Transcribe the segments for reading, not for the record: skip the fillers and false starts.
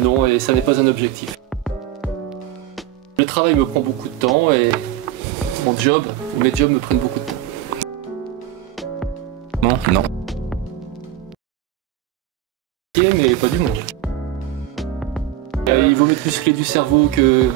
Non, et ça n'est pas un objectif. Le travail me prend beaucoup de temps et mon job, ou mes jobs me prennent beaucoup de temps. Non. Mais pas du monde. Il vaut mieux muscler du cerveau que...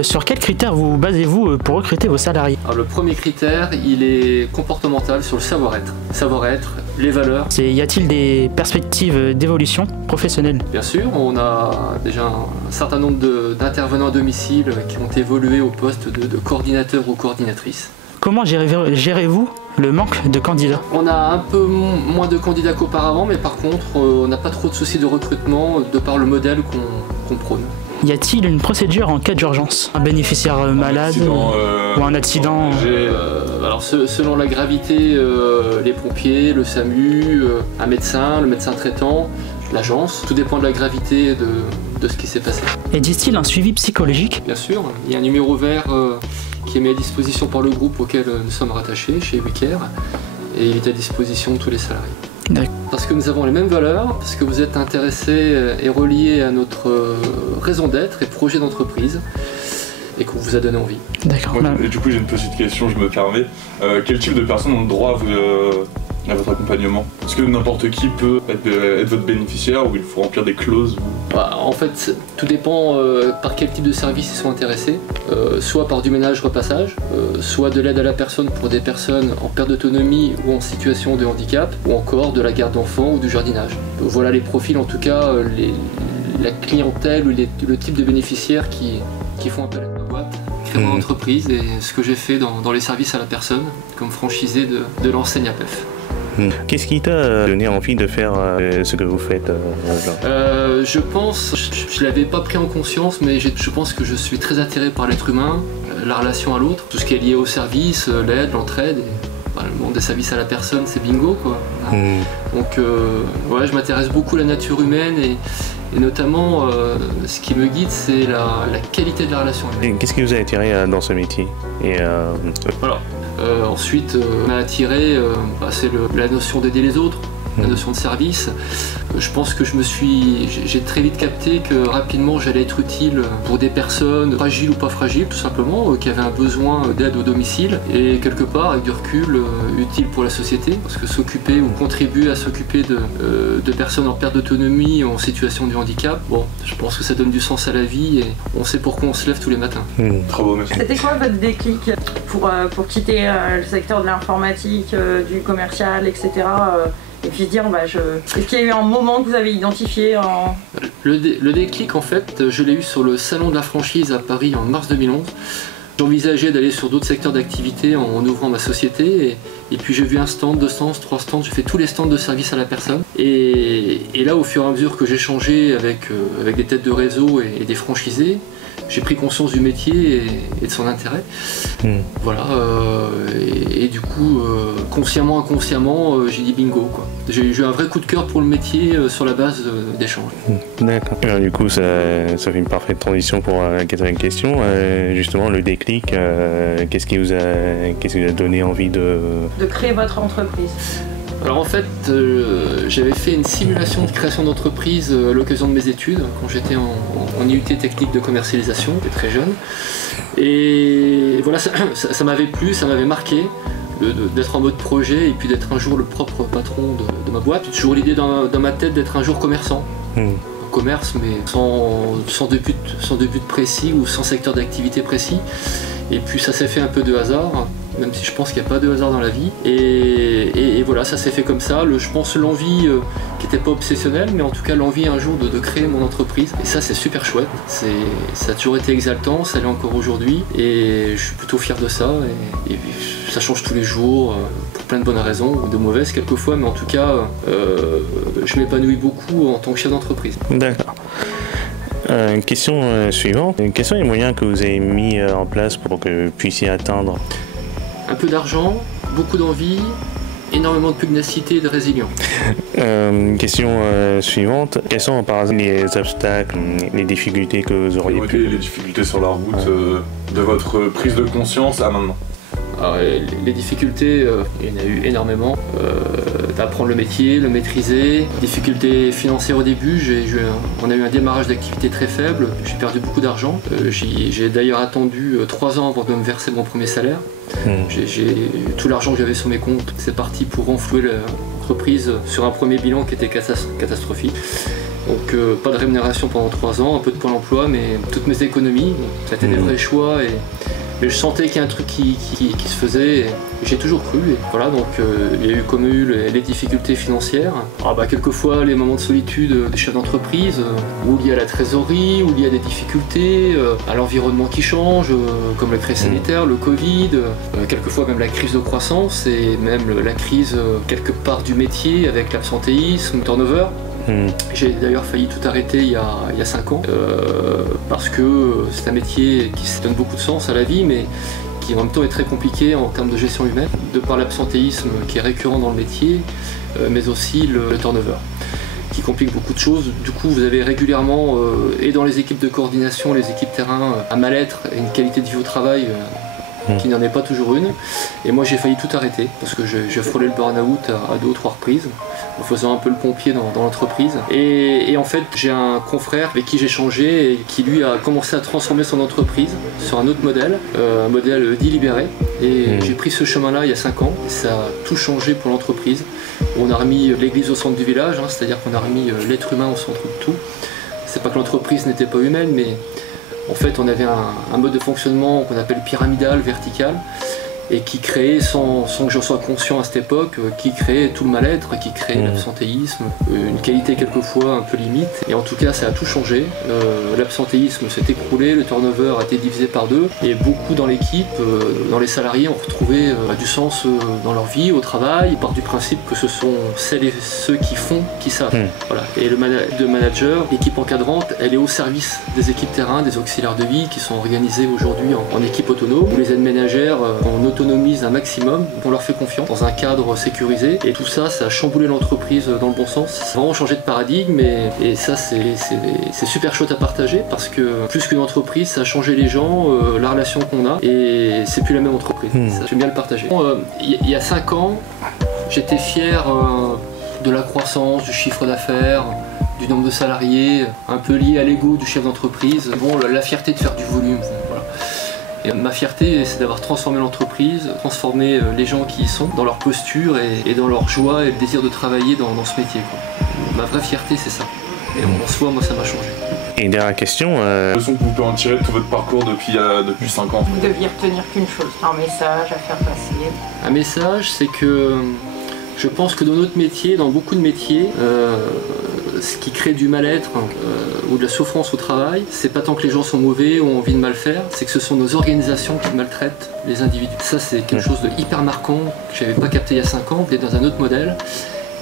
Sur quels critères vous basez-vous pour recruter vos salariés? Alors, le premier critère, il est comportemental sur le savoir-être. Savoir-être, les valeurs. Y a-t-il des perspectives d'évolution professionnelle? Bien sûr, on a déjà un certain nombre d'intervenants à domicile qui ont évolué au poste de coordinateur ou coordinatrice. Comment gérez-vous le manque de candidats? On a un peu moins de candidats qu'auparavant, mais par contre, on n'a pas trop de soucis de recrutement de par le modèle qu'on prône. Y a-t-il une procédure en cas d'urgence? Un bénéficiaire malade ou un accident? Alors selon la gravité, les pompiers, le SAMU, un médecin, le médecin traitant, l'agence, tout dépend de la gravité de ce qui s'est passé. Existe-t-il un suivi psychologique? Bien sûr, il y a un numéro vert qui est mis à disposition par le groupe auquel nous sommes rattachés, chez WeCare, et il est à disposition de tous les salariés. Parce que nous avons les mêmes valeurs, parce que vous êtes intéressés et reliés à notre raison d'être et projet d'entreprise, et qu'on vous a donné envie. D'accord. Et du coup, j'ai une petite question, je me permets. Quel type de personnes ont le droit à votre accompagnement? Est-ce que n'importe qui peut être votre bénéficiaire ou il faut remplir des clauses? En fait, tout dépend par quel type de service ils sont intéressés. Soit par du ménage-repassage, soit de l'aide à la personne pour des personnes en perte d'autonomie ou en situation de handicap, ou encore de la garde d'enfants ou du jardinage. Donc voilà les profils, en tout cas, la clientèle ou le type de bénéficiaires qui font appel à ma boîte, créer mon entreprise et ce que j'ai fait dans les services à la personne, comme franchisé de l'enseigne APEF. Qu'est-ce qui t'a donné envie de faire ce que vous faites Je pense, je ne l'avais pas pris en conscience, mais je pense que je suis très attiré par l'être humain, la relation à l'autre, tout ce qui est lié au service, l'aide, l'entraide. Le monde des services à la personne, c'est bingo, quoi. Donc, ouais, je m'intéresse beaucoup à la nature humaine et notamment, ce qui me guide, c'est la qualité de la relation humaine. Qu'est-ce qui vous a attiré dans ce métier Voilà. Ensuite, m'a attiré, c'est la notion d'aider les autres, la notion de service. Je pense que j'ai très vite capté que rapidement j'allais être utile pour des personnes fragiles ou pas fragiles, tout simplement, qui avaient un besoin d'aide au domicile et quelque part, avec du recul, utile pour la société, parce que s'occuper ou contribuer à s'occuper de personnes en perte d'autonomie ou en situation de handicap, bon, je pense que ça donne du sens à la vie et on sait pourquoi on se lève tous les matins. Très beau, merci. C'était quoi votre déclic pour quitter le secteur de l'informatique, du commercial, etc. Et puis dire, est-ce qu'il y a eu un moment que vous avez identifié Le déclic, en fait, je l'ai eu sur le salon de la franchise à Paris en mars 2011. J'envisageais d'aller sur d'autres secteurs d'activité en ouvrant ma société. Et puis j'ai vu un stand, 2 stands, 3 stands, j'ai fait tous les stands de service à la personne. Et là, au fur et à mesure que j'échangeais avec des têtes de réseau et des franchisés, j'ai pris conscience du métier et de son intérêt. Voilà, et du coup, consciemment, inconsciemment, j'ai dit bingo, quoi. J'ai eu un vrai coup de cœur pour le métier sur la base d'échanges. D'accord. Alors, du coup, ça fait une parfaite transition pour la quatrième question. Justement, le déclic, qu'est-ce qui vous a donné envie de créer votre entreprise? Alors en fait, j'avais fait une simulation de création d'entreprise à l'occasion de mes études, quand j'étais en IUT technique de commercialisation, j'étais très jeune. Et voilà, ça m'avait plu, ça m'avait marqué d'être en mode projet et puis d'être un jour le propre patron de ma boîte. J'ai toujours l'idée dans ma tête d'être un jour commerçant. Commerce, mais sans de but précis ou sans secteur d'activité précis. Et puis ça s'est fait un peu de hasard, même si je pense qu'il n'y a pas de hasard dans la vie. Et voilà, ça s'est fait comme ça. Je pense l'envie qui n'était pas obsessionnelle, mais en tout cas l'envie un jour de créer mon entreprise. Et ça, c'est super chouette. Ça a toujours été exaltant, ça l'est encore aujourd'hui. Et je suis plutôt fier de ça. Et ça change tous les jours, pour plein de bonnes raisons, ou de mauvaises quelquefois. Mais en tout cas, je m'épanouis beaucoup en tant que chef d'entreprise. D'accord. Question suivante. Quels sont les moyens que vous avez mis en place pour que vous puissiez atteindre? Un peu d'argent, beaucoup d'envie, énormément de pugnacité et de résilience. Question suivante. Quels sont par exemple les obstacles, les difficultés que vous auriez pu... Les difficultés sur la route de votre prise de conscience à maintenant? Alors, les difficultés, il y en a eu énormément. apprendre le métier, le maîtriser. Difficultés financières au début, on a eu un démarrage d'activité très faible, j'ai perdu beaucoup d'argent. J'ai d'ailleurs attendu 3 ans avant de me verser mon premier salaire. Tout l'argent que j'avais sur mes comptes, c'est parti pour renflouer l'entreprise sur un premier bilan qui était catastrophique. Donc pas de rémunération pendant 3 ans, un peu de Pôle emploi, mais toutes mes économies, ça a été des vrais choix. Mais je sentais qu'il y a un truc qui se faisait, et j'ai toujours cru. Et voilà, donc il y a eu comme eu les difficultés financières. Quelquefois les moments de solitude des chefs d'entreprise, où il y a la trésorerie, où il y a des difficultés, à l'environnement qui change, comme la crise sanitaire, le Covid, quelquefois même la crise de croissance et même la crise quelque part du métier avec l'absentéisme, le turnover. J'ai d'ailleurs failli tout arrêter il y a 5 ans parce que c'est un métier qui donne beaucoup de sens à la vie mais qui en même temps est très compliqué en termes de gestion humaine de par l'absentéisme qui est récurrent dans le métier mais aussi le turnover qui complique beaucoup de choses. Du coup vous avez régulièrement et dans les équipes de coordination, les équipes terrain, un mal-être et une qualité de vie au travail qui n'en est pas toujours une. Et moi j'ai failli tout arrêter parce que j'ai frôlé le burn-out à 2 ou 3 reprises en faisant un peu le pompier dans l'entreprise. Et en fait j'ai un confrère avec qui j'ai changé et qui lui a commencé à transformer son entreprise sur un autre modèle, un modèle dit libéré. Et j'ai pris ce chemin-là il y a 5 ans. Et ça a tout changé pour l'entreprise. On a remis l'église au centre du village, c'est-à-dire qu'on a remis l'être humain au centre de tout. C'est pas que l'entreprise n'était pas humaine, mais en fait, on avait un mode de fonctionnement qu'on appelle pyramidal, vertical, et qui créait, sans que j'en sois conscient à cette époque, qui créait tout le mal-être, qui créait l'absentéisme, une qualité quelquefois un peu limite. Et en tout cas, ça a tout changé. L'absentéisme s'est écroulé, le turnover a été divisé par 2, et beaucoup dans l'équipe, dans les salariés, ont retrouvé du sens dans leur vie, au travail. Ils partent du principe que ce sont celles et ceux qui font, qui savent. Voilà. Et le manager, l'équipe encadrante, elle est au service des équipes terrain, des auxiliaires de vie qui sont organisés aujourd'hui en équipe autonome, où les aides ménagères en autonomise un maximum, on leur fait confiance dans un cadre sécurisé et tout ça, ça a chamboulé l'entreprise dans le bon sens. Ça a vraiment changé de paradigme et ça c'est super chouette à partager parce que plus qu'une entreprise, ça a changé les gens, la relation qu'on a et c'est plus la même entreprise. J'aime bien le partager. Il y a 5 ans, j'étais fier de la croissance, du chiffre d'affaires, du nombre de salariés, un peu lié à l'ego du chef d'entreprise. Bon, la fierté de faire du volume, voilà. Et ma fierté, c'est d'avoir transformé l'entreprise, transformé les gens qui y sont, dans leur posture et dans leur joie et le désir de travailler dans ce métier, quoi. Ma vraie fierté, c'est ça. Et en soi, moi, ça m'a changé. Et une dernière question. La leçon que vous pouvez en tirer de tout votre parcours depuis 5 ans. Vous deviez retenir qu'une chose, un message à faire passer. Un message, c'est que je pense que dans notre métier, dans beaucoup de métiers, ce qui crée du mal-être ou de la souffrance au travail, c'est pas tant que les gens sont mauvais ou ont envie de mal faire, c'est que ce sont nos organisations qui maltraitent les individus. Ça, c'est quelque chose de hyper marquant que j'avais pas capté il y a 5 ans, peut-être dans un autre modèle.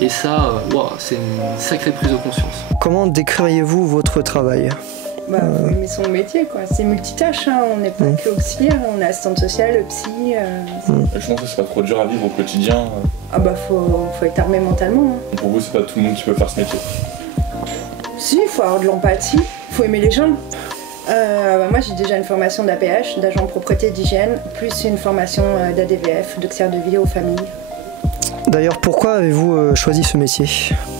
Et ça, c'est une sacrée prise de conscience. Comment décririez-vous votre travail ? Faut aimer son métier, quoi. C'est multitâche, hein. On n'est pas que auxiliaire, on est assistante sociale, psy. Je pense que c'est pas trop dur à vivre au quotidien. Faut être armé mentalement. Hein. Pour vous, c'est pas tout le monde qui peut faire ce métier. Si, il faut avoir de l'empathie, il faut aimer les gens. Moi, j'ai déjà une formation d'APH, d'agent de propreté d'hygiène, plus une formation d'ADVF, d'auxiliaire de vie aux familles. D'ailleurs, pourquoi avez-vous choisi ce métier ?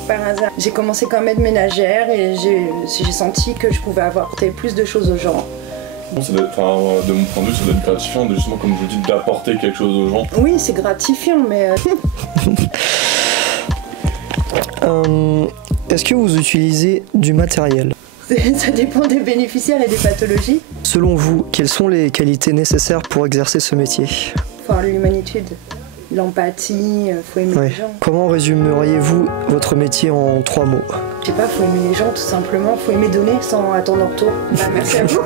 Par hasard. J'ai commencé comme aide ménagère et j'ai senti que je pouvais apporter plus de choses aux gens. Bon, de mon point de vue, ça doit être gratifiant, justement, comme vous dites, d'apporter quelque chose aux gens. Oui, c'est gratifiant, mais... Est-ce que vous utilisez du matériel ? Ça dépend des bénéficiaires et des pathologies. Selon vous, quelles sont les qualités nécessaires pour exercer ce métier ? Faut avoir l'humanitude, l'empathie, faut aimer les gens. Comment résumeriez-vous votre métier en 3 mots ? Je sais pas, faut aimer les gens tout simplement, faut aimer donner sans attendre leur retour. Merci à vous.